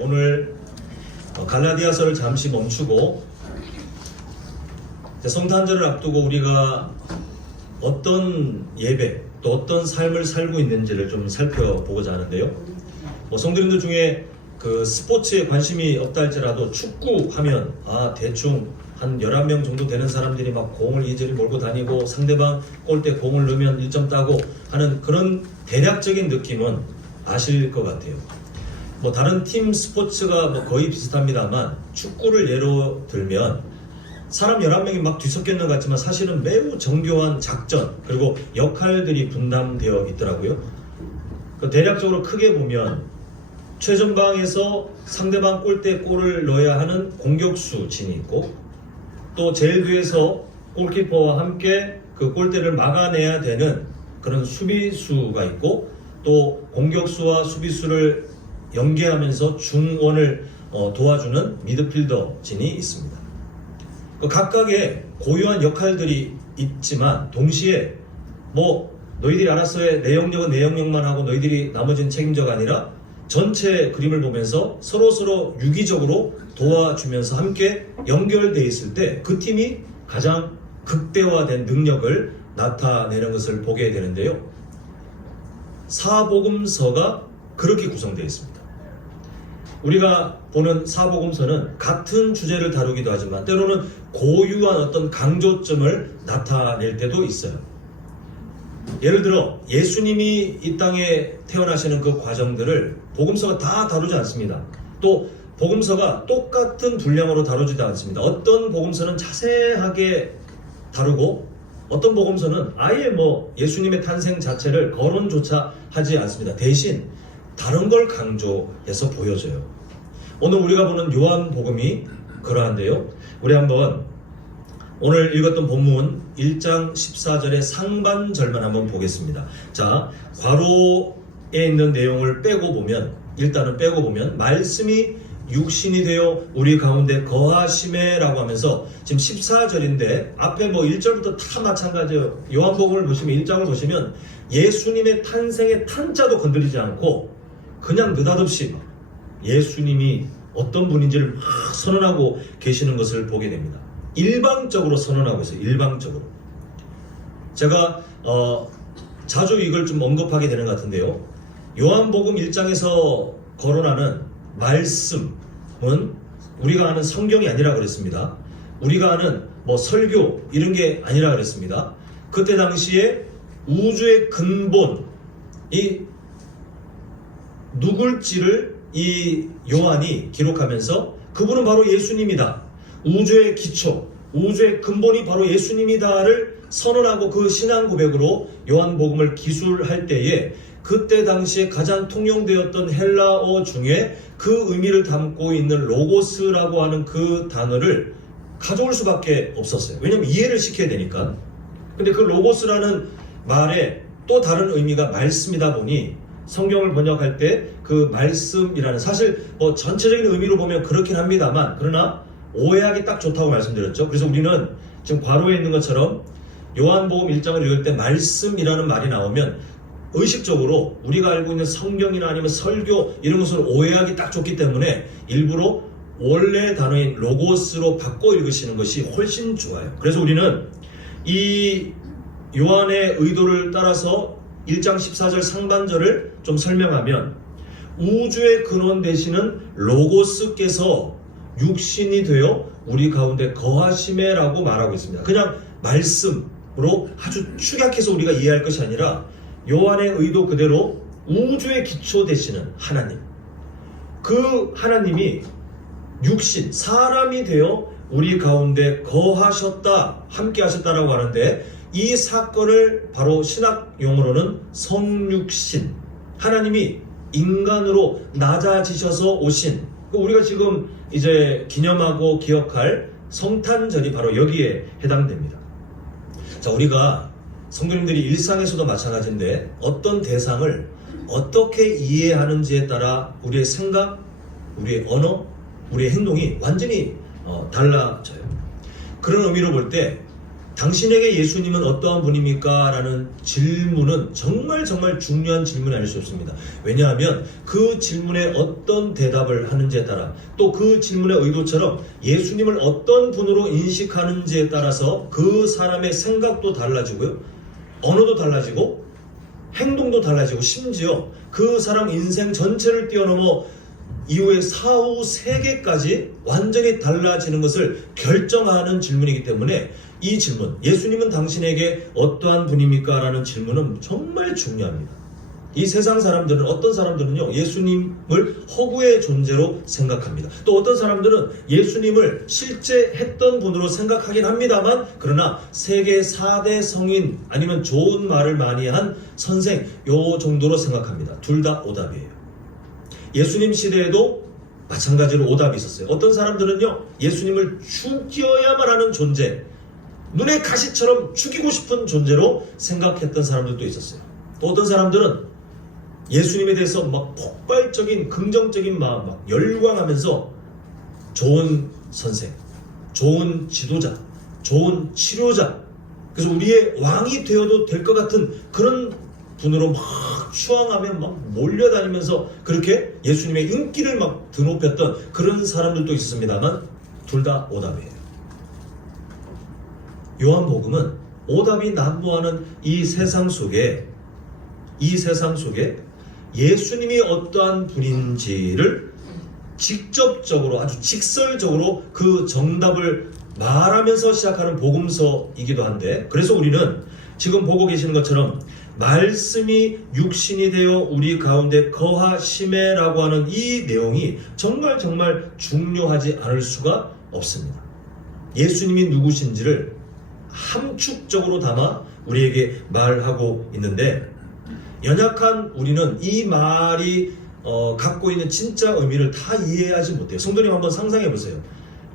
오늘 갈라디아서를 잠시 멈추고 성탄절을 앞두고 우리가 어떤 예배 또 어떤 삶을 살고 있는지를 좀 살펴보고자 하는데요. 성도님들 중에 그 스포츠에 관심이 없다 할지라도 축구하면 대충 한 11명 정도 되는 사람들이 막 공을 이리저리 몰고 다니고 상대방 골대 공을 넣으면 1점 따고 하는 그런 대략적인 느낌은 아실 것 같아요. 다른 팀 스포츠가 거의 비슷합니다만 축구를 예로 들면 사람 11명이 막 뒤섞여 있는 것 같지만 사실은 매우 정교한 작전 그리고 역할들이 분담되어 있더라고요. 대략적으로 크게 보면 최전방에서 상대방 골대에 골을 넣어야 하는 공격수 진이 있고 또 제일 뒤에서 골키퍼와 함께 그 골대를 막아내야 되는 그런 수비수가 있고 또 공격수와 수비수를 연계하면서 중원을 도와주는 미드필더 진이 있습니다. 각각의 고유한 역할들이 있지만 동시에 너희들이 알아서 해 내영역은 내영역만 하고 너희들이 나머지는 책임져가 아니라 전체 그림을 보면서 서로 유기적으로 도와주면서 함께 연결되어 있을 때 그 팀이 가장 극대화된 능력을 나타내는 것을 보게 되는데요. 사복음서가 그렇게 구성되어 있습니다. 우리가 보는 사복음서는 같은 주제를 다루기도 하지만 때로는 고유한 어떤 강조점을 나타낼 때도 있어요. 예를 들어 예수님이 이 땅에 태어나시는 그 과정들을 복음서가 다 다루지 않습니다. 또 복음서가 똑같은 분량으로 다루지도 않습니다. 어떤 복음서는 자세하게 다루고 어떤 복음서는 아예 예수님의 탄생 자체를 거론조차 하지 않습니다. 대신 다른 걸 강조해서 보여줘요. 오늘 우리가 보는 요한복음이 그러한데요. 우리 한번 오늘 읽었던 본문 1장 14절의 상반절만 한번 보겠습니다. 자, 괄호에 있는 내용을 일단은 빼고 보면 말씀이 육신이 되어 우리 가운데 거하심에라고 하면서 지금 14절인데 앞에 1절부터 다 마찬가지예요. 요한복음을 보시면 1장을 보시면 예수님의 탄생의 탄자도 건드리지 않고 그냥 느닷없이 예수님이 어떤 분인지를 막 선언하고 계시는 것을 보게 됩니다. 일방적으로 선언하고 있어요. 일방적으로. 제가 자주 이걸 좀 언급하게 되는 것 같은데요. 요한복음 1장에서 거론하는 말씀은 우리가 아는 성경이 아니라 그랬습니다. 우리가 아는 설교 이런 게 아니라 그랬습니다. 그때 당시에 우주의 근본이 누굴지를 이 요한이 기록하면서 그분은 바로 예수님이다. 우주의 기초, 우주의 근본이 바로 예수님이다를 선언하고 그 신앙 고백으로 요한복음을 기술할 때에 그때 당시에 가장 통용되었던 헬라어 중에 그 의미를 담고 있는 로고스라고 하는 그 단어를 가져올 수밖에 없었어요. 왜냐하면 이해를 시켜야 되니까. 근데 그 로고스라는 말에 또 다른 의미가 말씀이다 보니 성경을 번역할 때 그 말씀이라는 사실 전체적인 의미로 보면 그렇긴 합니다만 그러나 오해하기 딱 좋다고 말씀드렸죠. 그래서 우리는 지금 괄호에 있는 것처럼 요한복음 1장을 읽을 때 말씀이라는 말이 나오면 의식적으로 우리가 알고 있는 성경이나 아니면 설교 이런 것을 오해하기 딱 좋기 때문에 일부러 원래 단어인 로고스로 바꿔 읽으시는 것이 훨씬 좋아요. 그래서 우리는 이 요한의 의도를 따라서 1장 14절 상반절을 좀 설명하면 우주의 근원 되시는 로고스께서 육신이 되어 우리 가운데 거하심에라고 말하고 있습니다. 그냥 말씀으로 아주 축약해서 우리가 이해할 것이 아니라 요한의 의도 그대로 우주의 기초 되시는 하나님, 그 하나님이 육신, 사람이 되어 우리 가운데 거하셨다, 함께 하셨다라고 하는데 이 사건을 바로 신학 용어로는 성육신, 하나님이 인간으로 낮아지셔서 오신, 우리가 지금 이제 기념하고 기억할 성탄절이 바로 여기에 해당됩니다. 자, 우리가 성도님들이 일상에서도 마찬가지인데 어떤 대상을 어떻게 이해하는지에 따라 우리의 생각, 우리의 언어, 우리의 행동이 완전히 달라져요. 그런 의미로 볼 때 당신에게 예수님은 어떠한 분입니까? 라는 질문은 정말 중요한 질문이 아닐 수 없습니다. 왜냐하면 그 질문에 어떤 대답을 하는지에 따라 또 그 질문의 의도처럼 예수님을 어떤 분으로 인식하는지에 따라서 그 사람의 생각도 달라지고요. 언어도 달라지고 행동도 달라지고 심지어 그 사람 인생 전체를 뛰어넘어 이후의 사후 세계까지 완전히 달라지는 것을 결정하는 질문이기 때문에 이 질문, 예수님은 당신에게 어떠한 분입니까? 라는 질문은 정말 중요합니다. 이 세상 사람들은, 어떤 사람들은요, 예수님을 허구의 존재로 생각합니다. 또 어떤 사람들은 예수님을 실제 했던 분으로 생각하긴 합니다만, 그러나 세계 4대 성인 아니면 좋은 말을 많이 한 선생, 요 정도로 생각합니다. 둘 다 오답이에요. 예수님 시대에도 마찬가지로 오답이 있었어요. 어떤 사람들은요, 예수님을 죽여야만 하는 존재, 눈의 가시처럼 죽이고 싶은 존재로 생각했던 사람들도 있었어요. 또 어떤 사람들은 예수님에 대해서 막 폭발적인 긍정적인 마음, 막 열광하면서 좋은 선생, 좋은 지도자, 좋은 치료자, 그래서 우리의 왕이 되어도 될 것 같은 그런 분으로 막 추앙하며 막 몰려다니면서 그렇게 예수님의 인기를 막 드높였던 그런 사람들도 있었습니다만 둘 다 오답이에요. 요한복음은 오답이 난무하는 이 세상 속에 예수님이 어떠한 분인지를 직접적으로 아주 직설적으로 그 정답을 말하면서 시작하는 복음서이기도 한데, 그래서 우리는 지금 보고 계시는 것처럼 말씀이 육신이 되어 우리 가운데 거하심에라고 하는 이 내용이 정말 중요하지 않을 수가 없습니다. 예수님이 누구신지를 함축적으로 담아 우리에게 말하고 있는데, 연약한 우리는 이 말이 갖고 있는 진짜 의미를 다 이해하지 못해요. 성도님 한번 상상해 보세요.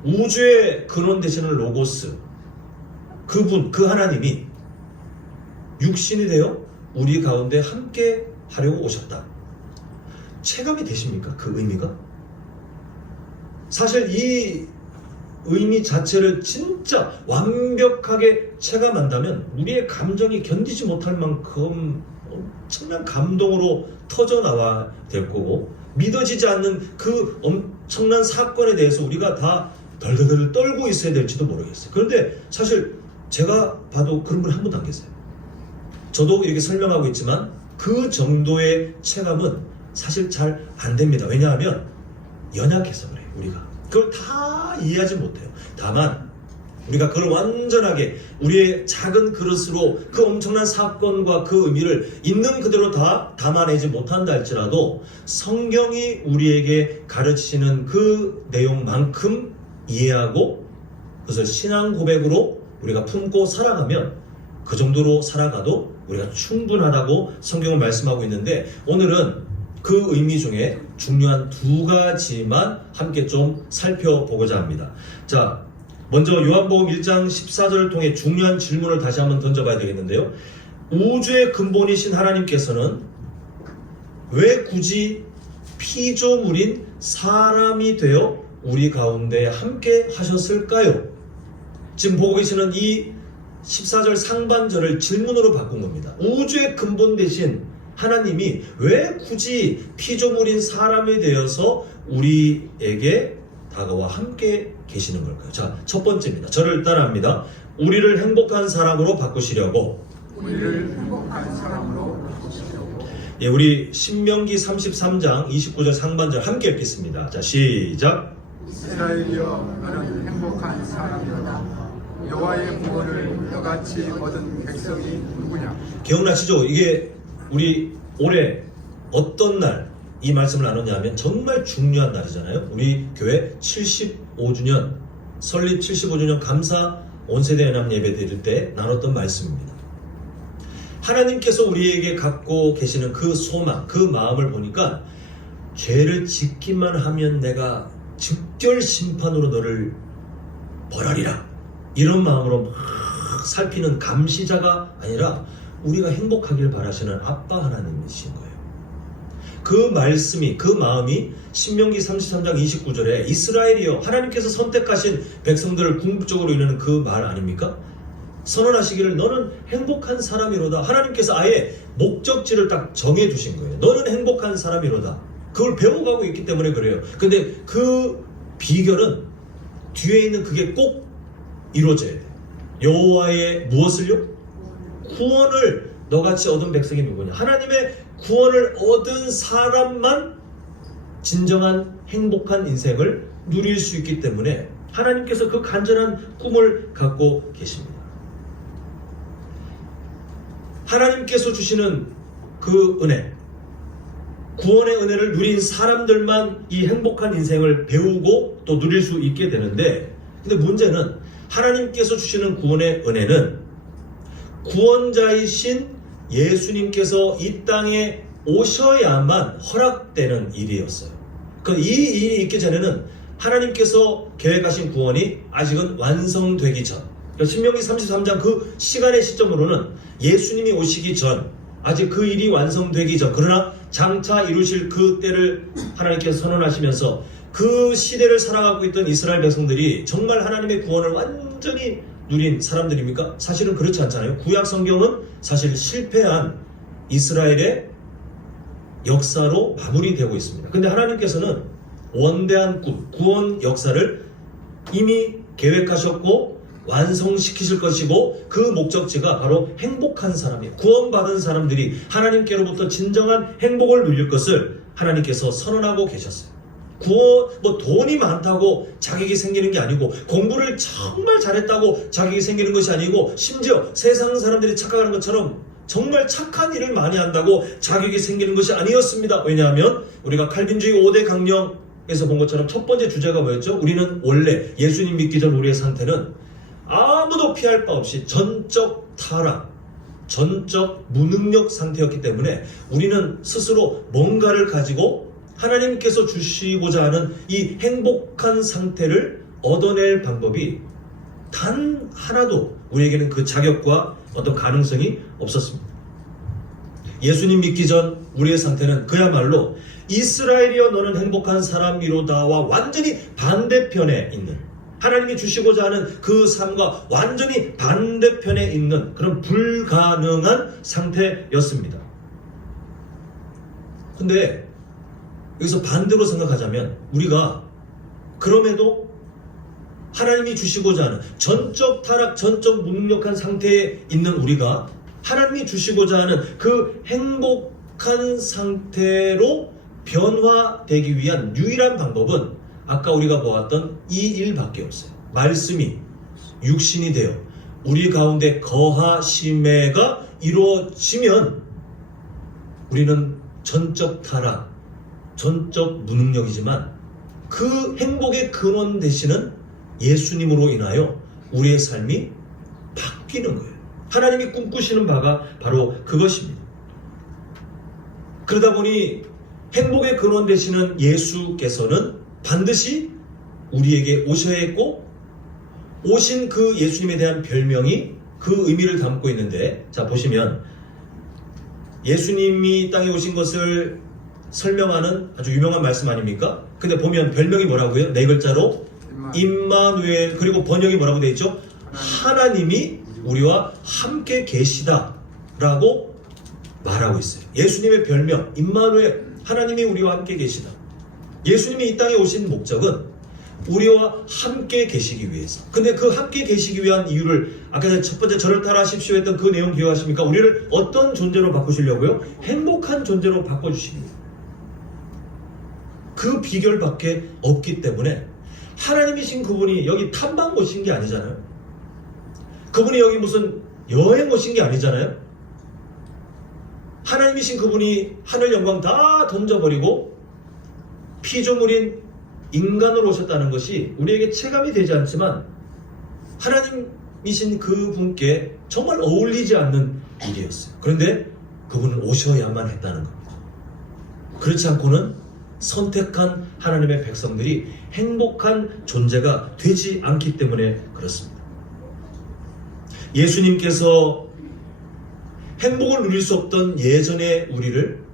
우주의 근원 되시는 로고스, 그분, 그 하나님이 육신이 되어 우리 가운데 함께 하려고 오셨다. 체감이 되십니까? 그 의미가? 사실 이 의미 자체를 진짜 완벽하게 체감한다면 우리의 감정이 견디지 못할 만큼 엄청난 감동으로 터져나와야 될 거고, 믿어지지 않는 그 엄청난 사건에 대해서 우리가 다 덜덜덜 떨고 있어야 될지도 모르겠어요. 그런데 사실 제가 봐도 그런 분 한 분도 안 계세요. 저도 이렇게 설명하고 있지만 그 정도의 체감은 사실 잘 안 됩니다. 왜냐하면 연약해서 그래요. 우리가 그걸 다 이해하지 못해요. 다만 우리가 그걸 완전하게 우리의 작은 그릇으로 그 엄청난 사건과 그 의미를 있는 그대로 다 담아내지 못한다 할지라도 성경이 우리에게 가르치는 그 내용만큼 이해하고 그것을 신앙 고백으로 우리가 품고 살아가면 그 정도로 살아가도 우리가 충분하다고 성경은 말씀하고 있는데, 오늘은 그 의미 중에 중요한 두 가지만 함께 좀 살펴보고자 합니다. 자, 먼저 요한복음 1장 14절을 통해 중요한 질문을 다시 한번 던져봐야 되겠는데요. 우주의 근본이신 하나님께서는 왜 굳이 피조물인 사람이 되어 우리 가운데 함께 하셨을까요? 지금 보고 계시는 이 14절 상반절을 질문으로 바꾼 겁니다. 우주의 근본 되신 하나님이 왜 굳이 피조물인 사람이 되어서 우리에게 다가와 함께 계시는 걸까요? 자, 첫 번째입니다. 저를 따라합니다. 우리를 행복한 사람으로 바꾸시려고. 예, 우리 신명기 33장 29절 상반절 함께 읽겠습니다. 자, 시작. 이스라엘이여, 너는 행복한 사람이로다. 여호와의 구원을 너같이 얻은 백성이 누구냐? 기억나시죠? 이게 우리 올해 어떤 날 이 말씀을 나눴냐면 정말 중요한 날이잖아요. 우리 교회 75주년 설립 75주년 감사 온세대 연합 예배 드릴 때 나눴던 말씀입니다. 하나님께서 우리에게 갖고 계시는 그 소망, 그 마음을 보니까 죄를 짓기만 하면 내가 즉결 심판으로 너를 벌하리라, 이런 마음으로 막 살피는 감시자가 아니라 우리가 행복하길 바라시는 아빠 하나님이신 거예요. 그 말씀이, 그 마음이 신명기 33장 29절에 이스라엘이여, 하나님께서 선택하신 백성들을 궁극적으로 이루는 그 말 아닙니까? 선언하시기를 너는 행복한 사람이로다. 하나님께서 아예 목적지를 딱 정해두신 거예요. 너는 행복한 사람이로다. 그걸 배워가고 있기 때문에 그래요. 근데 그 비결은 뒤에 있는 그게 꼭 이루어져야 돼요. 여호와의 무엇을요? 구원을 너같이 얻은 백성이 누구냐? 하나님의 구원을 얻은 사람만 진정한 행복한 인생을 누릴 수 있기 때문에 하나님께서 그 간절한 꿈을 갖고 계십니다. 하나님께서 주시는 그 은혜, 구원의 은혜를 누린 사람들만 이 행복한 인생을 배우고 또 누릴 수 있게 되는데, 근데 문제는 하나님께서 주시는 구원의 은혜는 구원자이신 예수님께서 이 땅에 오셔야만 허락되는 일이었어요. 이 일이 있기 전에는 하나님께서 계획하신 구원이 아직은 완성되기 전, 신명기 33장 그 시간의 시점으로는 예수님이 오시기 전, 아직 그 일이 완성되기 전, 그러나 장차 이루실 그 때를 하나님께서 선언하시면서 그 시대를 살아가고 있던 이스라엘 백성들이 정말 하나님의 구원을 완전히 누린 사람들입니까? 사실은 그렇지 않잖아요. 구약 성경은 사실 실패한 이스라엘의 역사로 마무리되고 있습니다. 근데 하나님께서는 원대한 꿈, 구원 역사를 이미 계획하셨고 완성시키실 것이고, 그 목적지가 바로 행복한 사람이에요. 구원받은 사람들이 하나님께로부터 진정한 행복을 누릴 것을 하나님께서 선언하고 계셨어요. 돈이 많다고 자격이 생기는 게 아니고, 공부를 정말 잘했다고 자격이 생기는 것이 아니고, 심지어 세상 사람들이 착각하는 것처럼 정말 착한 일을 많이 한다고 자격이 생기는 것이 아니었습니다. 왜냐하면 우리가 칼빈주의 5대 강령에서 본 것처럼 첫 번째 주제가 뭐였죠? 우리는 원래 예수님 믿기 전 우리의 상태는 아무도 피할 바 없이 전적 타락, 전적 무능력 상태였기 때문에 우리는 스스로 뭔가를 가지고 하나님께서 주시고자 하는 이 행복한 상태를 얻어낼 방법이 단 하나도 우리에게는 그 자격과 어떤 가능성이 없었습니다. 예수님 믿기 전 우리의 상태는 그야말로 이스라엘이여 너는 행복한 사람이로다와 완전히 반대편에 있는, 하나님이 주시고자 하는 그 삶과 완전히 반대편에 있는 그런 불가능한 상태였습니다. 근데 여기서 반대로 생각하자면, 우리가 그럼에도 하나님이 주시고자 하는 전적 타락, 전적 무능력한 상태에 있는 우리가 하나님이 주시고자 하는 그 행복한 상태로 변화되기 위한 유일한 방법은 아까 우리가 보았던 이 일밖에 없어요. 말씀이 육신이 되어 우리 가운데 거하심에가 이루어지면 우리는 전적 타락, 전적 무능력이지만 그 행복의 근원 되시는 예수님으로 인하여 우리의 삶이 바뀌는 거예요. 하나님이 꿈꾸시는 바가 바로 그것입니다. 그러다 보니 행복의 근원 되시는 예수께서는 반드시 우리에게 오셔야 했고, 오신 그 예수님에 대한 별명이 그 의미를 담고 있는데, 자 보시면 예수님이 땅에 오신 것을 설명하는 아주 유명한 말씀 아닙니까? 근데 보면 별명이 뭐라고요? 네 글자로 임마누엘, 그리고 번역이 뭐라고 되어 있죠? 하나님이 우리와 함께 계시다 라고 말하고 있어요. 예수님의 별명 임마누엘, 하나님이 우리와 함께 계시다. 예수님이 이 땅에 오신 목적은 우리와 함께 계시기 위해서. 근데 그 함께 계시기 위한 이유를 아까 첫 번째 저를 따라하십시오 했던 그 내용 기억하십니까? 우리를 어떤 존재로 바꾸시려고요? 행복한 존재로 바꿔주시기 위해서. 그 비결밖에 없기 때문에 하나님이신 그분이 여기 탐방 오신 게 아니잖아요. 그분이 여기 무슨 여행 오신 게 아니잖아요. 하나님이신 그분이 하늘 영광 다 던져버리고 피조물인 인간으로 오셨다는 것이 우리에게 체감이 되지 않지만 하나님이신 그분께 정말 어울리지 않는 일이었어요. 그런데 그분은 오셔야만 했다는 겁니다. 그렇지 않고는 선택한 하나님의 백성들이 행복한 존재가 되지 않기 때문에 그렇습니다. 예수님께서 행복을 누릴 수 없던 예전의 우리를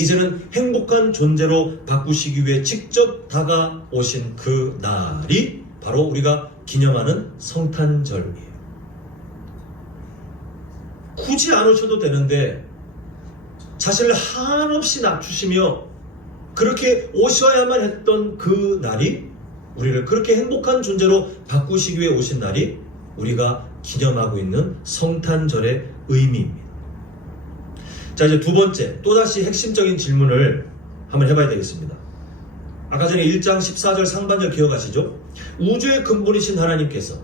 이제는 행복한 존재로 바꾸시기 위해 직접 다가오신 그 날이 바로 우리가 기념하는 성탄절이에요. 굳이 안 오셔도 되는데 자신을 한없이 낮추시며 그렇게 오셔야만 했던 그 날이, 우리를 그렇게 행복한 존재로 바꾸시기 위해 오신 날이 우리가 기념하고 있는 성탄절의 의미입니다. 자, 이제 두 번째, 또다시 핵심적인 질문을 한번 해봐야 되겠습니다. 아까 전에 1장 14절 상반절 기억하시죠? 우주의 근본이신 하나님께서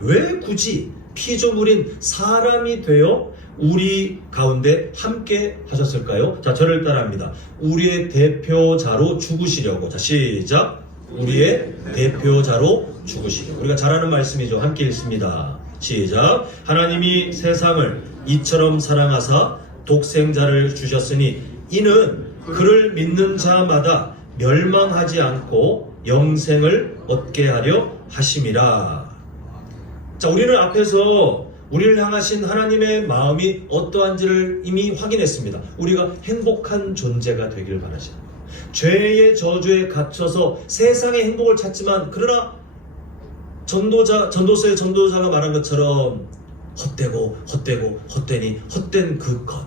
왜 굳이 피조물인 사람이 되어 우리 가운데 함께 하셨을까요? 자, 저를 따라합니다. 우리의 대표자로 죽으시려고. 자, 시작. 우리의 대표자로 죽으시려고. 우리가 잘 아는 말씀이죠. 함께 읽습니다. 시작. 하나님이 세상을 이처럼 사랑하사 독생자를 주셨으니 이는 그를 믿는 자마다 멸망하지 않고 영생을 얻게 하려 하심이라. 자, 우리는 앞에서 우리를 향하신 하나님의 마음이 어떠한지를 이미 확인했습니다. 우리가 행복한 존재가 되길 바라십니다. 죄의 저주에 갇혀서 세상의 행복을 찾지만, 그러나 전도서의 전도자가 말한 것처럼 헛되니 헛된 그 것,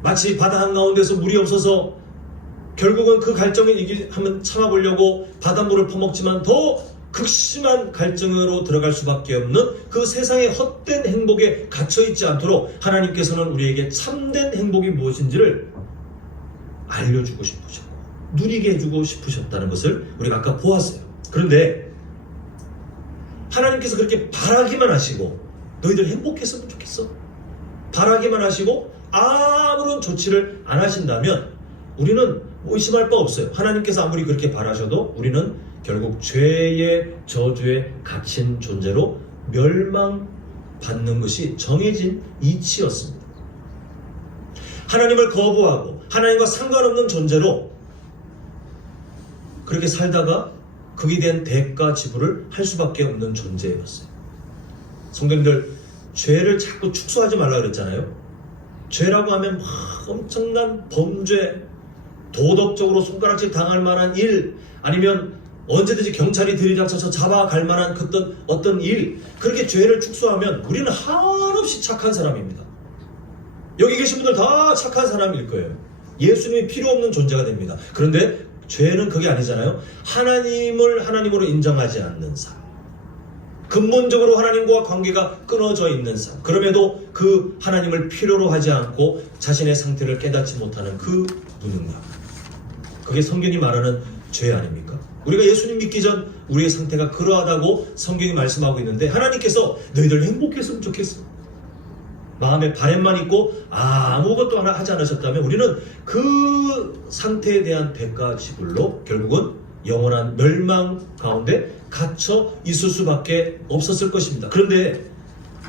마치 바다 한가운데서 물이 없어서 결국은 그 갈증을 한번 참아보려고 바닷물을 퍼먹지만 더 극심한 갈증으로 들어갈 수밖에 없는 그 세상의 헛된 행복에 갇혀있지 않도록 하나님께서는 우리에게 참된 행복이 무엇인지를 알려주고 싶으셨고 누리게 해주고 싶으셨다는 것을 우리가 아까 보았어요. 그런데 하나님께서 그렇게 바라기만 하시고, 너희들 행복했으면 좋겠어, 바라기만 하시고 아무런 조치를 안 하신다면 우리는 의심할 바 없어요. 하나님께서 아무리 그렇게 바라셔도 우리는 결국 죄의 저주에 갇힌 존재로 멸망받는 것이 정해진 이치였습니다. 하나님을 거부하고 하나님과 상관없는 존재로 그렇게 살다가 극에 대한 대가 지불을 할 수밖에 없는 존재였어요. 성도님들, 죄를 자꾸 축소하지 말라 그랬잖아요. 죄라고 하면 막 엄청난 범죄, 도덕적으로 손가락질 당할 만한 일, 아니면 언제든지 경찰이 들이닥쳐서 잡아갈 만한 어떤 일, 그렇게 죄를 축소하면 우리는 한없이 착한 사람입니다. 여기 계신 분들 다 착한 사람일 거예요. 예수님이 필요 없는 존재가 됩니다. 그런데 죄는 그게 아니잖아요. 하나님을 하나님으로 인정하지 않는 삶, 근본적으로 하나님과 관계가 끊어져 있는 삶, 그럼에도 그 하나님을 필요로 하지 않고 자신의 상태를 깨닫지 못하는 그 무능력, 그게 성경이 말하는 죄 아닙니까? 우리가 예수님 믿기 전 우리의 상태가 그러하다고 성경이 말씀하고 있는데, 하나님께서 너희들 행복했으면 좋겠어, 마음에 바램만 있고 아무것도 하나 하지 않으셨다면 우리는 그 상태에 대한 대가 지불로 결국은 영원한 멸망 가운데 갇혀 있을 수밖에 없었을 것입니다. 그런데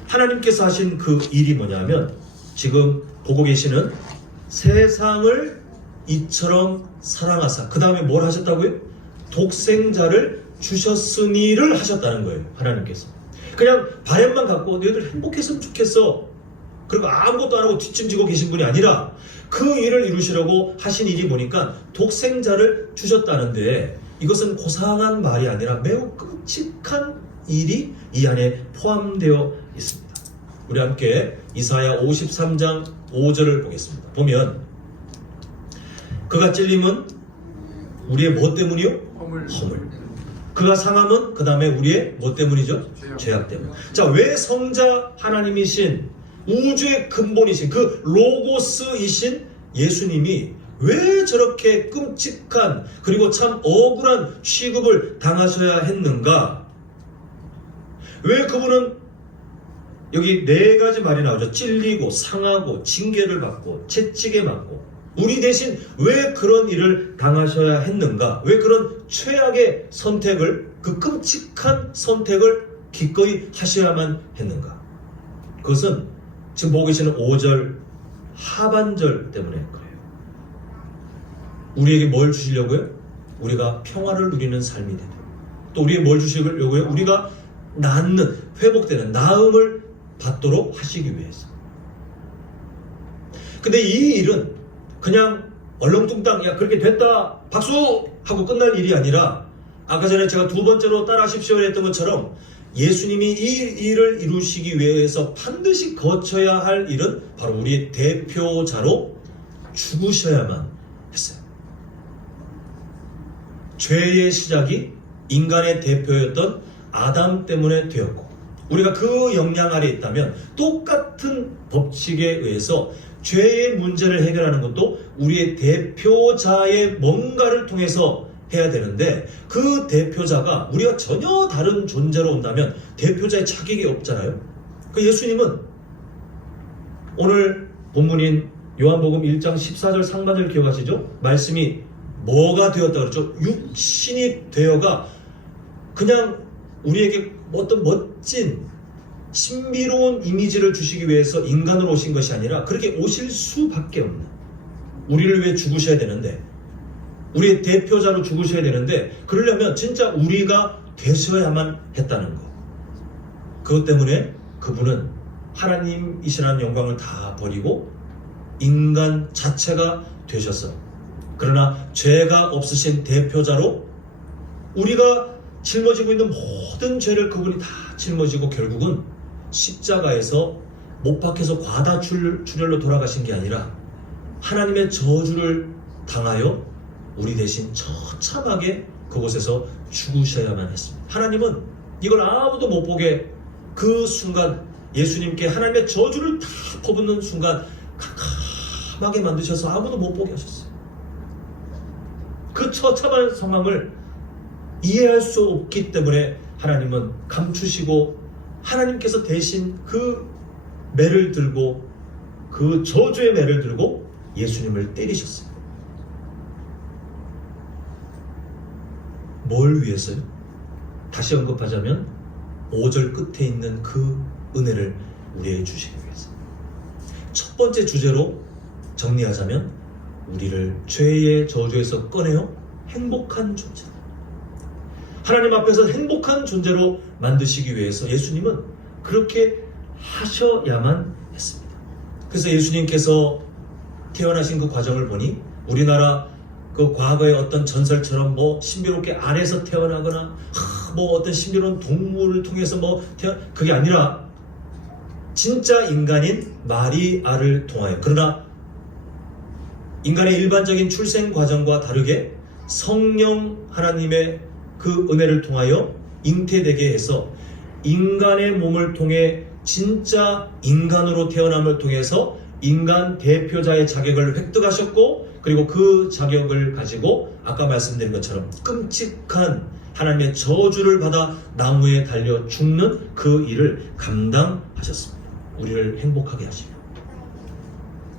하나님께서 하신 그 일이 뭐냐면, 지금 보고 계시는 세상을 이처럼 사랑하사, 그 다음에 뭘 하셨다고요? 독생자를 주셨으니를 하셨다는 거예요. 하나님께서 그냥 바램만 갖고 너희들 행복했으면 좋겠어, 그리고 아무것도 안 하고 뒷짐지고 계신 분이 아니라 그 일을 이루시려고 하신 일이 보니까 독생자를 주셨다는데, 이것은 고상한 말이 아니라 매우 끔찍한 일이 이 안에 포함되어 있습니다. 우리 함께 이사야 53장 5절을 보겠습니다. 보면, 그가 찔림은 우리의 뭐 때문이요? 허물. 그가 상함은 그 다음에 우리의 뭐 때문이죠? 죄악 때문. 자, 왜 성자 하나님이신 우주의 근본이신 그 로고스이신 예수님이 왜 저렇게 끔찍한, 그리고 참 억울한 취급을 당하셔야 했는가? 왜 그분은, 여기 네 가지 말이 나오죠. 찔리고 상하고 징계를 받고 채찍에 맞고, 우리 대신 왜 그런 일을 당하셔야 했는가? 왜 그런 최악의 선택을, 그 끔찍한 선택을 기꺼이 하셔야만 했는가? 그것은 지금 보고 계시는 5절 하반절 때문에 그래요. 우리에게 뭘 주시려고요? 우리가 평화를 누리는 삶이 되도록, 또 우리에게 뭘 주시려고요? 우리가 낫는, 회복되는 나음을 받도록 하시기 위해서. 근데 이 일은 그냥 얼렁뚱땅, 야 그렇게 됐다 박수 하고 끝날 일이 아니라, 아까 전에 제가 두 번째로 따라하십시오 했던 것처럼 예수님이 이 일을 이루시기 위해서 반드시 거쳐야 할 일은 바로 우리의 대표자로 죽으셔야만 했어요. 죄의 시작이 인간의 대표였던 아담 때문에 되었고, 우리가 그 영향 아래 있다면 똑같은 법칙에 의해서 죄의 문제를 해결하는 것도 우리의 대표자의 뭔가를 통해서 해야 되는데, 그 대표자가 우리가 전혀 다른 존재로 온다면 대표자의 자격이 없잖아요. 그 예수님은 오늘 본문인 요한복음 1장 14절 상반절 기억하시죠? 말씀이 뭐가 되었다 그랬죠? 육신이 되어가 그냥 우리에게 어떤 멋진 신비로운 이미지를 주시기 위해서 인간으로 오신 것이 아니라 그렇게 오실 수밖에 없는, 우리를 위해 죽으셔야 되는데, 우리의 대표자로 죽으셔야 되는데, 그러려면 진짜 우리가 되셔야만 했다는 것. 그것 때문에 그분은 하나님이시라는 영광을 다 버리고 인간 자체가 되셨어요. 그러나 죄가 없으신 대표자로 우리가 짊어지고 있는 모든 죄를 그분이 다 짊어지고 결국은 십자가에서 못 박혀서 과다출혈로 돌아가신 게 아니라 하나님의 저주를 당하여 우리 대신 처참하게 그곳에서 죽으셔야만 했습니다. 하나님은 이걸 아무도 못 보게 그 순간 예수님께 하나님의 저주를 다 퍼붓는 순간 캄캄하게 만드셔서 아무도 못 보게 하셨어요. 그 처참한 상황을 이해할 수 없기 때문에 하나님은 감추시고 하나님께서 대신 그 매를 들고, 그 저주의 매를 들고 예수님을 때리셨어요. 뭘 위해서요? 다시 언급하자면 5절 끝에 있는 그 은혜를 우리에게 주시기 위해서. 첫 번째 주제로 정리하자면 우리를 죄의 저주에서 꺼내어 행복한 존재, 하나님 앞에서 행복한 존재로 만드시기 위해서 예수님은 그렇게 하셔야만 했습니다. 그래서 예수님께서 태어나신 그 과정을 보니 우리나라 그 과거의 어떤 전설처럼 뭐 신비롭게 알에서 태어나거나 뭐 어떤 신비로운 동물을 통해서 그게 아니라 진짜 인간인 마리아를 통하여, 그러나 인간의 일반적인 출생 과정과 다르게 성령 하나님의 그 은혜를 통하여 잉태되게 해서 인간의 몸을 통해 진짜 인간으로 태어남을 통해서 인간 대표자의 자격을 획득하셨고, 그리고 그 자격을 가지고 아까 말씀드린 것처럼 끔찍한 하나님의 저주를 받아 나무에 달려 죽는 그 일을 감당하셨습니다. 우리를 행복하게 하시며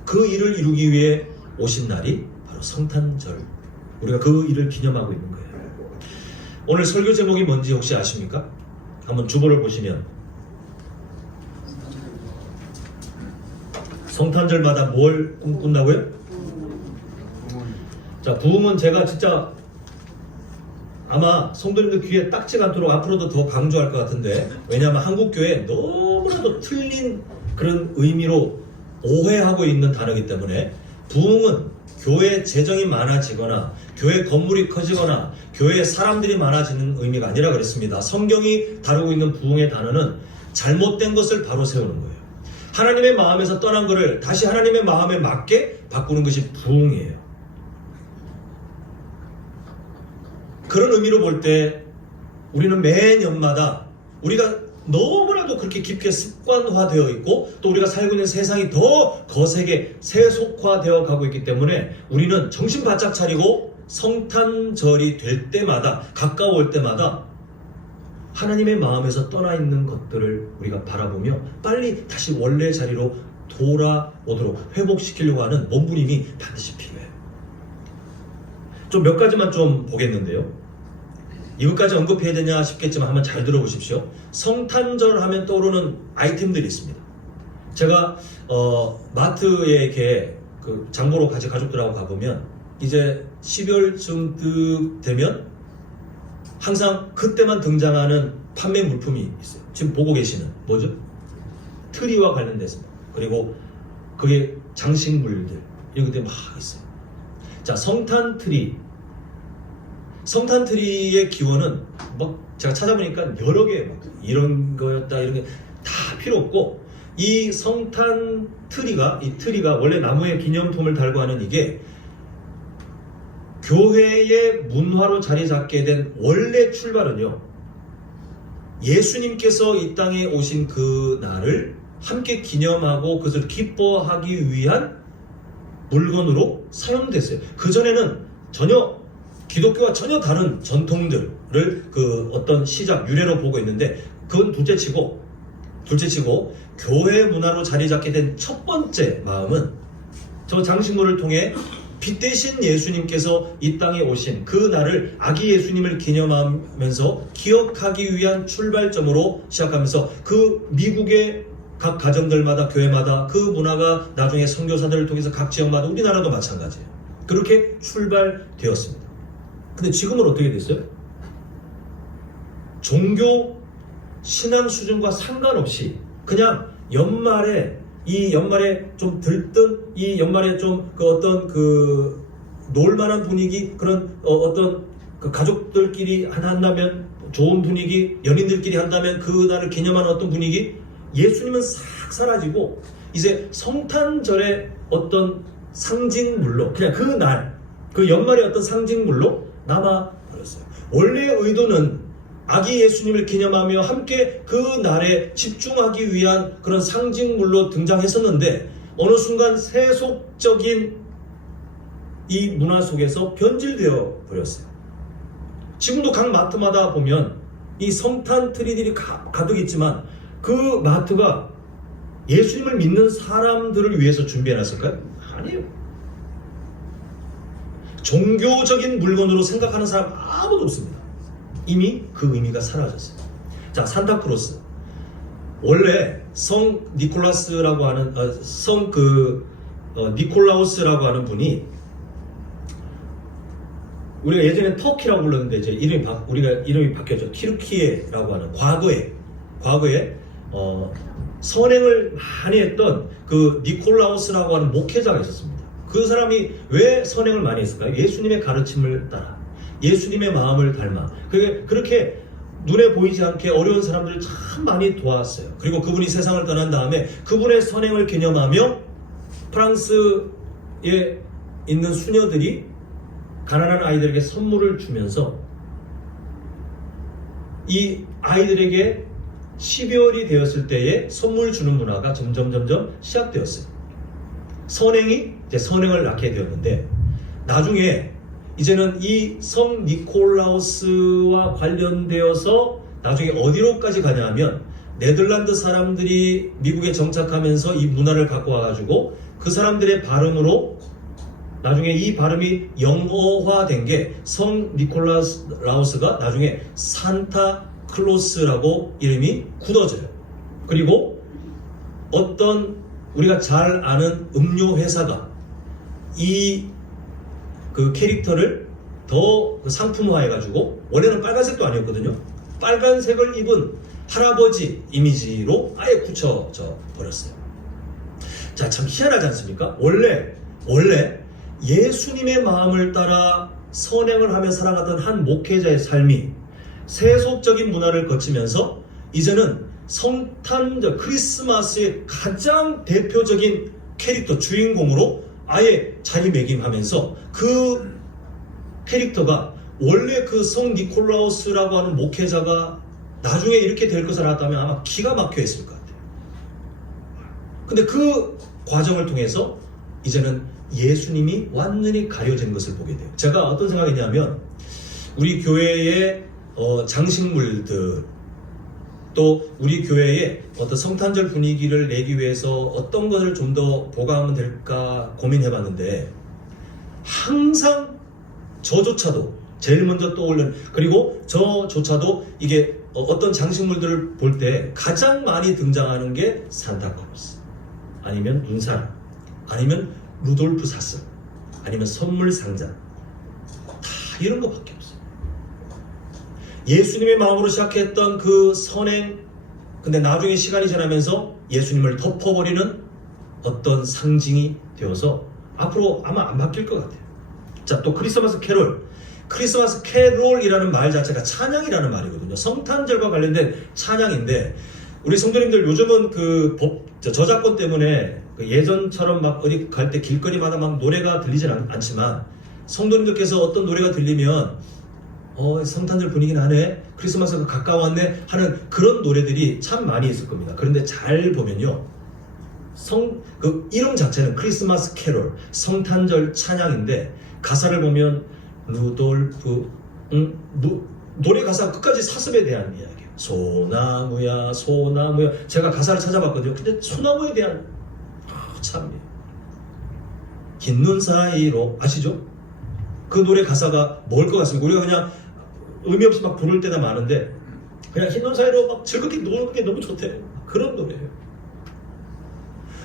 그 일을 이루기 위해 오신 날이 바로 성탄절, 우리가 그 일을 기념하고 있는 거예요. 오늘 설교 제목이 뭔지 혹시 아십니까? 한번 주보를 보시면 성탄절마다 뭘 꿈꾼다고요? 자, 부흥은 제가 진짜 아마 성도님들 귀에 딱지가 않도록 앞으로도 더 강조할 것 같은데, 왜냐하면 한국교회에 너무나도 틀린 그런 의미로 오해하고 있는 단어이기 때문에, 부흥은 교회 재정이 많아지거나 교회 건물이 커지거나 교회에 사람들이 많아지는 의미가 아니라 그랬습니다. 성경이 다루고 있는 부흥의 단어는 잘못된 것을 바로 세우는 거예요. 하나님의 마음에서 떠난 것을 다시 하나님의 마음에 맞게 바꾸는 것이 부흥이에요. 그런 의미로 볼 때 우리는 매년마다 우리가 너무나도 그렇게 깊게 습관화되어 있고, 또 우리가 살고 있는 세상이 더 거세게 세속화되어 가고 있기 때문에 우리는 정신 바짝 차리고 성탄절이 될 때마다, 가까워올 때마다 하나님의 마음에서 떠나 있는 것들을 우리가 바라보며 빨리 다시 원래 자리로 돌아오도록 회복시키려고 하는 몸부림이 반드시 필요해요. 좀 몇 가지만 좀 보겠는데요. 이것까지 언급해야 되냐 싶겠지만 한번 잘 들어보십시오. 성탄절 하면 떠오르는 아이템들이 있습니다. 제가 마트에 이렇게 그 장보러 같이 가족들하고 가보면 이제 12월쯤 되면 항상 그때만 등장하는 판매 물품이 있어요. 지금 보고 계시는 뭐죠? 트리와 관련돼서, 그리고 그게 장식물들 이런 것들이 막 있어요. 자, 성탄 트리, 성탄 트리의 기원은 막 제가 찾아보니까 여러 개 막 이런 거였다 이런 게 다 필요 없고, 이 성탄 트리가, 이 트리가 원래 나무에 기념품을 달고 하는 이게 교회의 문화로 자리 잡게 된 원래 출발은요, 예수님께서 이 땅에 오신 그 날을 함께 기념하고 그것을 기뻐하기 위한 물건으로 사용됐어요. 그전에는 전혀 기독교와 전혀 다른 전통들을 그 어떤 시작 유래로 보고 있는데, 그건 둘째치고 교회 문화로 자리 잡게 된 첫 번째 마음은 저 장식물을 통해 빛 대신 예수님께서 이 땅에 오신 그 날을 아기 예수님을 기념하면서 기억하기 위한 출발점으로 시작하면서 그 미국의 각 가정들마다 교회마다 그 문화가 나중에 선교사들을 통해서 각 지역마다, 우리나라도 마찬가지예요. 그렇게 출발되었습니다. 근데 지금은 어떻게 됐어요? 종교 신앙 수준과 상관없이 그냥 연말에 좀 들뜬, 이 연말에 좀 그 어떤 그 놀만한 분위기, 그런 어떤 그 가족들끼리 한다면 좋은 분위기, 연인들끼리 한다면 그 날을 기념하는 어떤 분위기, 예수님은 싹 사라지고 이제 성탄절의 어떤 상징물로, 그냥 그 날, 그 연말의 어떤 상징물로 남아버렸어요. 원래의 의도는 아기 예수님을 기념하며 함께 그 날에 집중하기 위한 그런 상징물로 등장했었는데, 어느 순간 세속적인 이 문화 속에서 변질되어 버렸어요. 지금도 각 마트마다 보면 이 성탄 트리들이 가득 있지만, 그 마트가 예수님을 믿는 사람들을 위해서 준비해놨을까요? 아니에요. 종교적인 물건으로 생각하는 사람 아무도 없습니다. 이미 그 의미가 사라졌어요. 자, 산타크로스. 원래 성 니콜라스라고 하는 니콜라우스라고 하는 분이, 우리가 예전에 터키라고 불렀는데 이제 우리가 이름이 바뀌었죠. 튀르키예라고 하는, 과거에 선행을 많이 했던 그 니콜라우스라고 하는 목회자가 있었습니다. 그 사람이 왜 선행을 많이 했을까요? 예수님의 가르침을 따라, 예수님의 마음을 닮아, 그렇게 눈에 보이지 않게 어려운 사람들을 참 많이 도왔어요. 그리고 그분이 세상을 떠난 다음에 그분의 선행을 기념하며 프랑스에 있는 수녀들이 가난한 아이들에게 선물을 주면서 이 아이들에게 12월이 되었을 때에 선물 주는 문화가 점점 시작되었어요. 선행이 이제 선행을 낳게 되었는데, 나중에 이제는 이 성 니콜라우스와 관련되어서 나중에 어디로까지 가냐면, 네덜란드 사람들이 미국에 정착하면서 이 문화를 갖고 와가지고 그 사람들의 발음으로 나중에 이 발음이 영어화된 게 성 니콜라우스가 나중에 산타클로스라고 이름이 굳어져요. 그리고 어떤 우리가 잘 아는 음료 회사가 이 그 캐릭터를 더 상품화해가지고, 원래는 빨간색도 아니었거든요. 빨간색을 입은 할아버지 이미지로 아예 굳혀져 버렸어요. 자, 참 희한하지 않습니까? 원래 예수님의 마음을 따라 선행을 하며 살아가던 한 목회자의 삶이 세속적인 문화를 거치면서 이제는 성탄절, 크리스마스의 가장 대표적인 캐릭터, 주인공으로 아예 자리매김하면서 그 캐릭터가 원래 그 성 니콜라우스라고 하는 목회자가 나중에 이렇게 될 것을 알았다면 아마 기가 막혀 있을 것 같아요. 근데 그 과정을 통해서 이제는 예수님이 완전히 가려진 것을 보게 돼요. 제가 어떤 생각이냐면, 우리 교회의 장식물들, 또 우리 교회에 어떤 성탄절 분위기를 내기 위해서 어떤 것을 좀 더 보강하면 될까 고민해봤는데, 항상 저조차도 제일 먼저 떠오르는, 그리고 저조차도 이게 어떤 장식물들을 볼 때 가장 많이 등장하는 게 산타클로스, 아니면 눈사람, 아니면 루돌프 사슴, 아니면 선물 상자, 다 이런 것밖에 없어요. 예수님의 마음으로 시작했던 그 선행, 근데 나중에 시간이 지나면서 예수님을 덮어버리는 어떤 상징이 되어서 앞으로 아마 안 바뀔 것 같아요. 자, 또 크리스마스 캐롤. 크리스마스 캐롤이라는 말 자체가 찬양이라는 말이거든요. 성탄절과 관련된 찬양인데 우리 성도님들 요즘은 저작권 때문에 예전처럼 막 어디 갈 때 길거리마다 막 노래가 들리진 않지만 성도님들께서 어떤 노래가 들리면 성탄절 분위기 나네, 크리스마스가 가까웠네 하는 그런 노래들이 참 많이 있을 겁니다. 그런데 잘 보면요, 이름 자체는 크리스마스 캐롤, 성탄절 찬양인데 가사를 보면 루돌프, 노래 가사 끝까지 사슴에 대한 이야기예요. 소나무야 소나무야. 제가 가사를 찾아봤거든요. 근데 소나무에 대한 참 긴 눈 사이로 아시죠? 그 노래 가사가 뭘 것 같습니까? 우리가 그냥 의미 없이 막 부를 때가 많은데 그냥 흰 눈 사이로 막 즐겁게 노는 게 너무 좋대요. 그런 노래예요.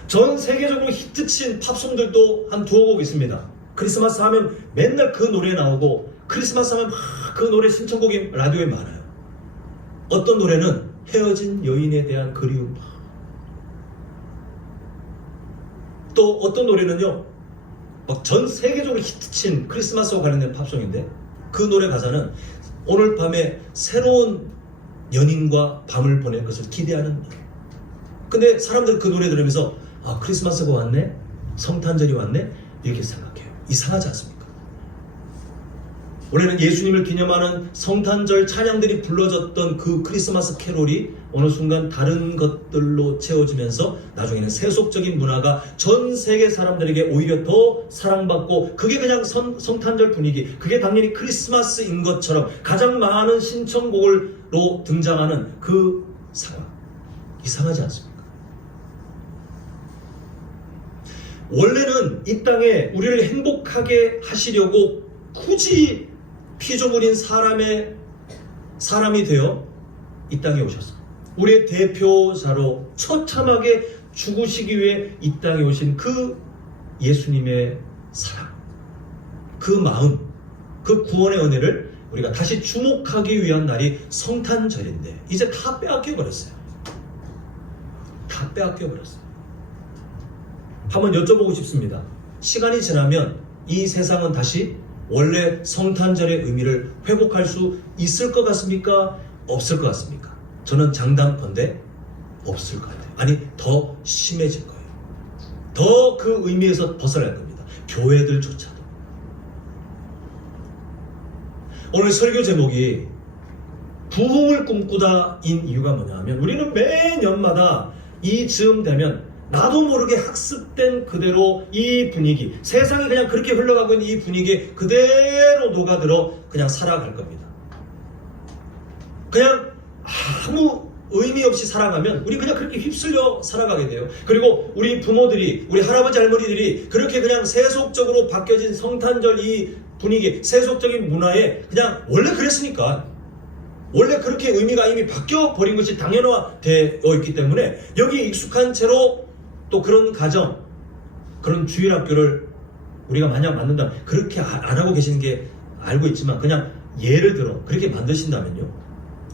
전 세계적으로 히트친 팝송들도 한 두어 곡 있습니다. 크리스마스 하면 맨날 그 노래 나오고 크리스마스 하면 막 그 노래 신청곡이 라디오에 많아요. 어떤 노래는 헤어진 여인에 대한 그리움, 또 어떤 노래는요 막 전 세계적으로 히트친 크리스마스와 관련된 팝송인데 그 노래 가사는 오늘 밤에 새로운 연인과 밤을 보낼 것을 기대하는. 근데 사람들은 그 노래 들으면서 크리스마스가 왔네, 성탄절이 왔네 이렇게 생각해요. 이상하지 않습니까? 원래는 예수님을 기념하는 성탄절 찬양들이 불러졌던 그 크리스마스 캐롤이 어느 순간 다른 것들로 채워지면서 나중에는 세속적인 문화가 전 세계 사람들에게 오히려 더 사랑받고 그게 그냥 성탄절 분위기, 그게 당연히 크리스마스인 것처럼 가장 많은 신청곡으로 등장하는 그 상황. 이상하지 않습니까? 원래는 이 땅에 우리를 행복하게 하시려고 굳이 피조물인 사람이 되어 이 땅에 오셨습니다. 우리의 대표자로 처참하게 죽으시기 위해 이 땅에 오신 그 예수님의 사랑, 그 마음, 그 구원의 은혜를 우리가 다시 주목하기 위한 날이 성탄절인데 이제 다 빼앗겨버렸어요. 다 빼앗겨버렸어요. 한번 여쭤보고 싶습니다. 시간이 지나면 이 세상은 다시 원래 성탄절의 의미를 회복할 수 있을 것 같습니까? 없을 것 같습니까? 저는 장담컨대 없을 것 같아요. 아니, 더 심해질 거예요. 더 그 의미에서 벗어날 겁니다. 교회들조차도. 오늘 설교 제목이 부흥을 꿈꾸다인 이유가 뭐냐면 우리는 매년마다 이 즈음 되면 나도 모르게 학습된 그대로 이 분위기, 세상이 그냥 그렇게 흘러가고 있는 이 분위기에 그대로 녹아들어 그냥 살아갈 겁니다. 그냥 아무 의미 없이 살아가면 우리 그냥 그렇게 휩쓸려 살아가게 돼요. 그리고 우리 부모들이, 우리 할아버지 할머니들이 그렇게 그냥 세속적으로 바뀌어진 성탄절 이 분위기, 세속적인 문화에 그냥 원래 그랬으니까, 원래 그렇게 의미가 이미 바뀌어버린 것이 당연화되어 있기 때문에 여기 익숙한 채로 또 그런 가정, 그런 주일학교를 우리가 만약 만든다면, 그렇게 안 하고 계시는 게 알고 있지만 그냥 예를 들어 그렇게 만드신다면요,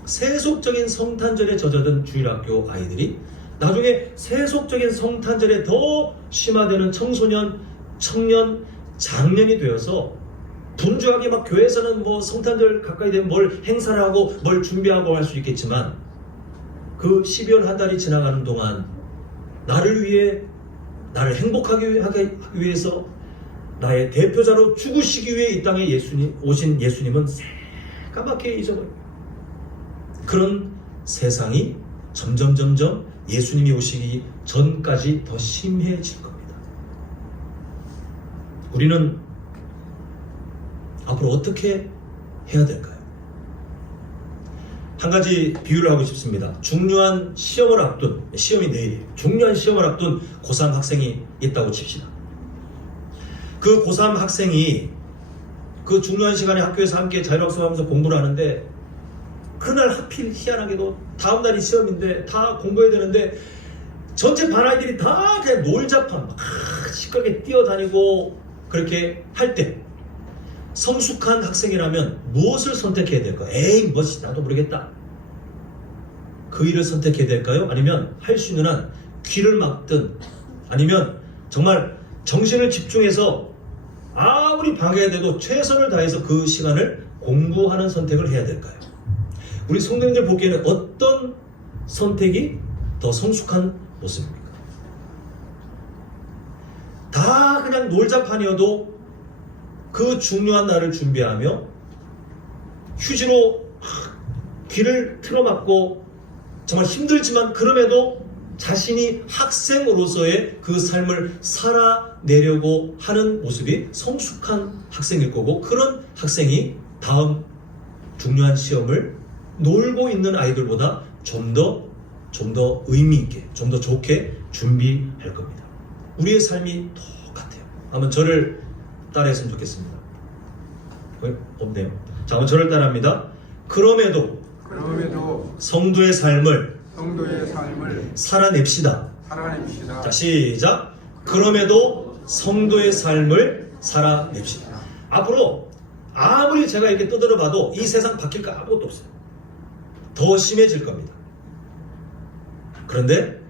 세속적인 성탄절에 젖어든 주일학교 아이들이 나중에 세속적인 성탄절에 더 심화되는 청소년, 청년, 장년이 되어서 분주하게 막 교회에서는 뭐 성탄절 가까이 되면 뭘 행사를 하고 뭘 준비하고 할 수 있겠지만 그 12월 한 달이 지나가는 동안 나를 위해, 나를 행복하게 하기 위해서 나의 대표자로 죽으시기 위해 이 땅에 오신 예수님은 새까맣게 잊어버려요. 그런 세상이 점점 예수님이 오시기 전까지 더 심해질 겁니다. 우리는 앞으로 어떻게 해야 될까요? 한 가지 비유를 하고 싶습니다. 중요한 시험을 앞둔, 시험이 내일이에요. 중요한 시험을 앞둔 고3 학생이 있다고 칩시다. 그 고3 학생이 그 중요한 시간에 학교에서 함께 자율학습하면서 공부를 하는데 그날 하필 희한하게도 다음날이 시험인데 다 공부해야 되는데 전체 반 아이들이 다 그냥 놀자판 막 시끄럽게 뛰어다니고 그렇게 할 때 성숙한 학생이라면 무엇을 선택해야 될까요? 에이 뭐지 나도 모르겠다. 그 일을 선택해야 될까요? 아니면 할 수 있는 한 귀를 막든 아니면 정말 정신을 집중해서 아무리 방해돼도 최선을 다해서 그 시간을 공부하는 선택을 해야 될까요? 우리 성도님들 보기에는 어떤 선택이 더 성숙한 모습입니까? 다 그냥 놀자판이어도 그 중요한 날을 준비하며 휴지로 귀를 틀어막고 정말 힘들지만 그럼에도 자신이 학생으로서의 그 삶을 살아내려고 하는 모습이 성숙한 학생일 거고, 그런 학생이 다음 중요한 시험을 놀고 있는 아이들보다 좀 더 의미 있게, 좀 더 좋게 준비할 겁니다. 우리의 삶이 똑같아요. 한번 저를 따라했으면 좋겠습니다. 없네요. 자, 한번 저를 따라합니다. 그럼에도 성도의 삶을 살아냅시다. 자, 시작. 그럼에도 성도의 삶을 살아냅시다. 앞으로 아무리 제가 이렇게 떠들어 봐도 이 세상 바뀔 거 아무것도 없어요. 더 심해질 겁니다. 그런데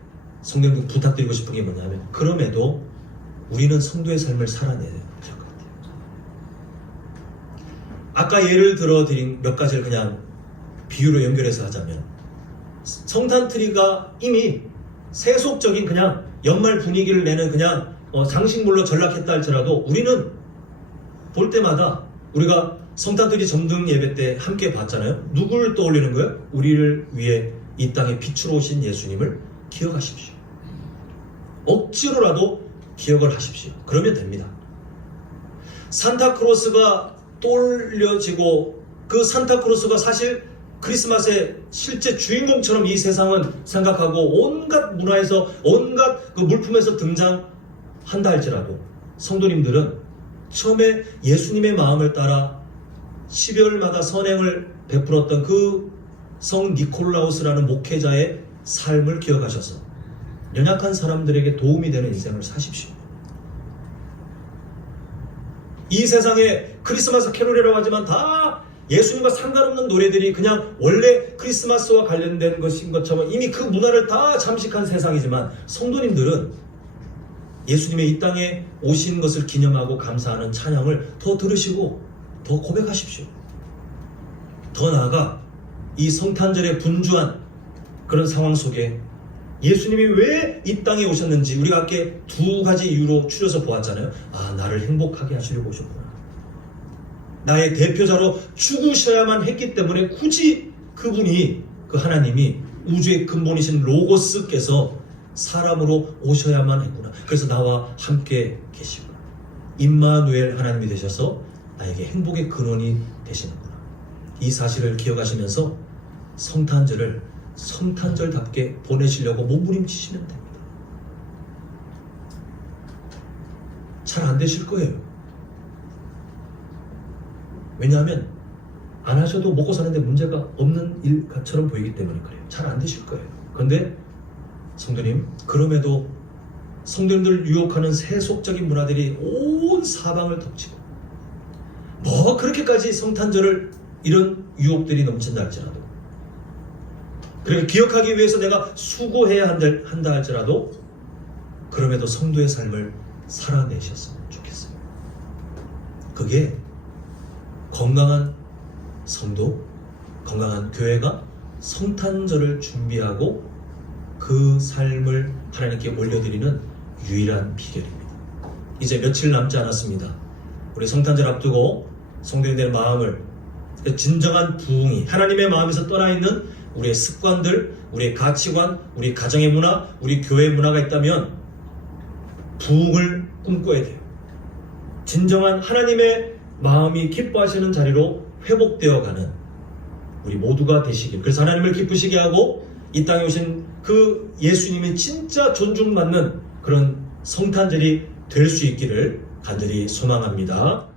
성경님 부탁드리고 싶은 게 뭐냐면, 그럼에도 우리는 성도의 삶을 살아내야 될 것 같아요. 아까 예를 들어 드린 몇 가지를 그냥 비유로 연결해서 하자면, 성탄트리가 이미 세속적인 그냥 연말 분위기를 내는 그냥 장식물로 전락했다 할지라도, 우리는 볼 때마다 우리가 성탄트리 점등 예배 때 함께 봤잖아요. 누굴 떠올리는 거예요? 우리를 위해 이 땅에 빛으로 오신 예수님을 기억하십시오. 억지로라도 기억을 하십시오. 그러면 됩니다. 산타크로스가 떠올려지고, 그 산타크로스가 사실 크리스마스의 실제 주인공처럼 이 세상은 생각하고 온갖 문화에서 온갖 그 물품에서 등장한다 할지라도, 성도님들은 처음에 예수님의 마음을 따라 12월마다 선행을 베풀었던 그 성 니콜라우스라는 목회자의 삶을 기억하셔서 연약한 사람들에게 도움이 되는 인생을 사십시오. 이 세상에 크리스마스 캐롤이라고 하지만 다 예수님과 상관없는 노래들이 그냥 원래 크리스마스와 관련된 것인 것처럼 이미 그 문화를 다 잠식한 세상이지만, 성도님들은 예수님의 이 땅에 오신 것을 기념하고 감사하는 찬양을 더 들으시고 더 고백하십시오. 더 나아가 이 성탄절의 분주한 그런 상황 속에 예수님이 왜 이 땅에 오셨는지 우리가 함께 두 가지 이유로 추려서 보았잖아요. 아, 나를 행복하게 하시려고 오셨구나. 나의 대표자로 죽으셔야만 했기 때문에 굳이 그분이, 그 하나님이 우주의 근본이신 로고스께서 사람으로 오셔야만 했구나. 그래서 나와 함께 계시구나. 임마누엘 하나님이 되셔서 나에게 행복의 근원이 되시는구나. 이 사실을 기억하시면서 성탄절을 성탄절답게 보내시려고 몸부림치시면 됩니다. 잘 안 되실 거예요. 왜냐하면 안 하셔도 먹고 사는데 문제가 없는 일처럼 보이기 때문에 그래요. 잘 안 되실 거예요. 그런데 성도님, 그럼에도 성도님들 유혹하는 세속적인 문화들이 온 사방을 덮치고, 뭐 그렇게까지 성탄절을 이런 유혹들이 넘친다 할지라도, 그리고 기억하기 위해서 내가 수고해야 한다 할지라도, 그럼에도 성도의 삶을 살아내셨으면 좋겠어요. 그게 건강한 성도, 건강한 교회가 성탄절을 준비하고 그 삶을 하나님께 올려드리는 유일한 비결입니다. 이제 며칠 남지 않았습니다. 우리 성탄절 앞두고 성도님들의 마음을, 진정한 부흥이 하나님의 마음에서 떠나 있는 우리의 습관들, 우리의 가치관, 우리 가정의 문화, 우리 교회의 문화가 있다면 부흥을 꿈꿔야 돼요. 진정한 하나님의 마음이 기뻐하시는 자리로 회복되어가는 우리 모두가 되시길, 그래서 하나님을 기쁘시게 하고 이 땅에 오신 그 예수님이 진짜 존중받는 그런 성탄절이 될 수 있기를 간절히 소망합니다.